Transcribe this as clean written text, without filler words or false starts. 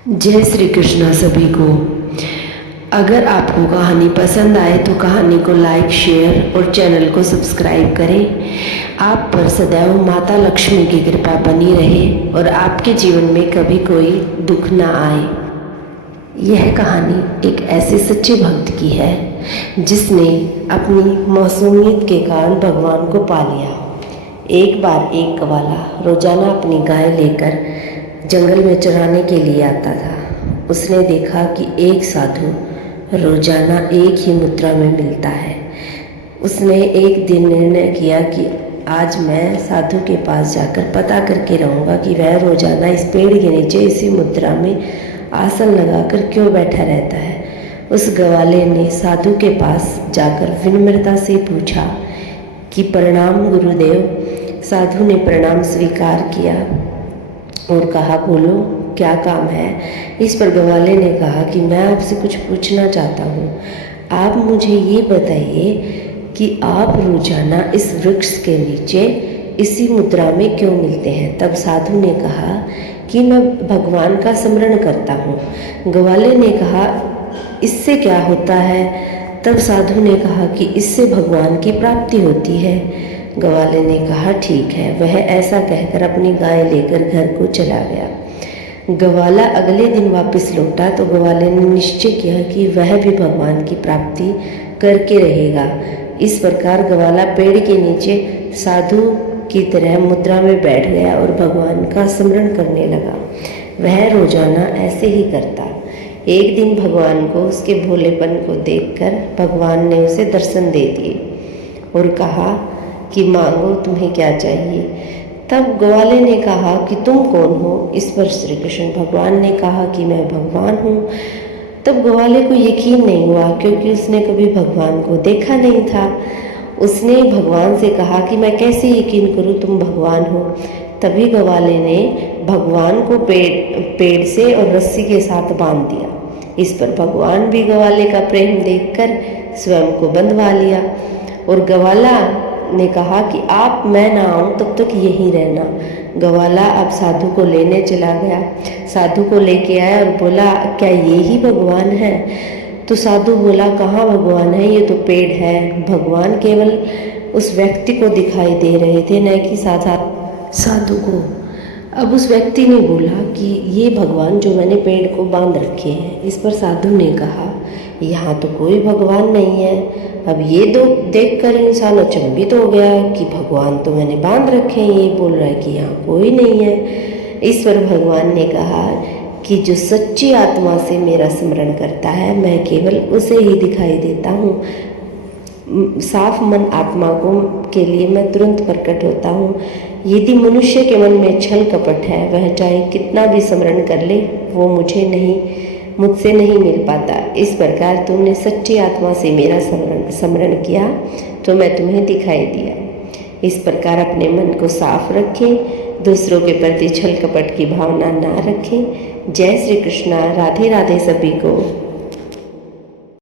जय श्री कृष्णा सभी को। अगर आपको कहानी पसंद आए तो कहानी को लाइक, शेयर और चैनल को सब्सक्राइब करें। आप पर सदैव माता लक्ष्मी की कृपा बनी रहे और आपके जीवन में कभी कोई दुख ना आए। यह कहानी एक ऐसे सच्चे भक्त की है जिसने अपनी मासूमियत के कारण भगवान को पा लिया। एक बार एक ग्वाला रोजाना अपनी गाय लेकर जंगल में चराने के लिए आता था। उसने देखा कि एक साधु रोजाना एक ही मुद्रा में मिलता है। उसने एक दिन निर्णय किया कि आज मैं साधु के पास जाकर पता करके रहूँगा कि वह रोजाना इस पेड़ के नीचे इसी मुद्रा में आसन लगाकर क्यों बैठा रहता है। उस ग्वाले ने साधु के पास जाकर विनम्रता से पूछा कि प्रणाम गुरुदेव। साधु ने प्रणाम स्वीकार किया और कहा, बोलो क्या काम है। इस पर ग्वाले ने कहा कि मैं आपसे कुछ पूछना चाहता हूँ। आप मुझे ये बताइए कि आप रोजाना इस वृक्ष के नीचे इसी मुद्रा में क्यों मिलते हैं। तब साधु ने कहा कि मैं भगवान का स्मरण करता हूँ। ग्वाले ने कहा, इससे क्या होता है। तब साधु ने कहा कि इससे भगवान की प्राप्ति होती है। ग्वाले ने कहा, ठीक है। वह ऐसा कहकर अपनी गाय लेकर घर को चला गया। ग्वाला अगले दिन वापस लौटा तो ग्वाले ने निश्चय किया कि वह भी भगवान की प्राप्ति करके रहेगा। इस प्रकार ग्वाला पेड़ के नीचे साधु की तरह मुद्रा में बैठ गया और भगवान का स्मरण करने लगा। वह रोजाना ऐसे ही करता। एक दिन भगवान को उसके भोलेपन को देखकर भगवान ने उसे दर्शन दे दिए और कहा कि मांगो, तुम्हें क्या चाहिए। तब ग्वाले ने कहा कि तुम कौन हो। इस पर श्री कृष्ण भगवान ने कहा कि मैं भगवान हूँ। तब ग्वाले को यकीन नहीं हुआ क्योंकि उसने कभी भगवान को देखा नहीं था। उसने भगवान से कहा कि मैं कैसे यकीन करूँ तुम भगवान हो। तभी ग्वाले ने भगवान को पेड़ से और रस्सी के साथ बांध दिया। इस पर भगवान भी ग्वाले का प्रेम देखकर स्वयं को बंधवा लिया और ग्वाला ने कहा कि आप मैं ना आऊँ तब तक यहीं रहना। ग्वाला अब साधु को लेने चला गया। साधु को लेके आया और बोला, क्या ये ही भगवान है। तो साधु बोला, कहाँ भगवान है, ये तो पेड़ है। भगवान केवल उस व्यक्ति को दिखाई दे रहे थे, न कि साधु को। अब उस व्यक्ति ने बोला कि ये भगवान जो मैंने पेड़ को बांध रखे हैं। इस पर साधु ने कहा, यहाँ तो कोई भगवान नहीं है। अब ये दो देखकर इंसान अचंभित हो गया कि भगवान तो मैंने बांध रखे हैं, ये बोल रहा है कि यहाँ कोई नहीं है। इस पर भगवान ने कहा कि जो सच्ची आत्मा से मेरा स्मरण करता है मैं केवल उसे ही दिखाई देता हूँ। साफ मन आत्मा को के लिए मैं तुरंत प्रकट होता हूँ। यदि मनुष्य के मन में छल कपट है, वह चाहे कितना भी स्मरण कर ले, वो मुझसे नहीं मिल पाता। इस प्रकार तुमने सच्ची आत्मा से मेरा स्मरण किया तो मैं तुम्हें दिखाई दिया। इस प्रकार अपने मन को साफ रखें, दूसरों के प्रति छल कपट की भावना ना रखें। जय श्री कृष्णा। राधे राधे सभी को।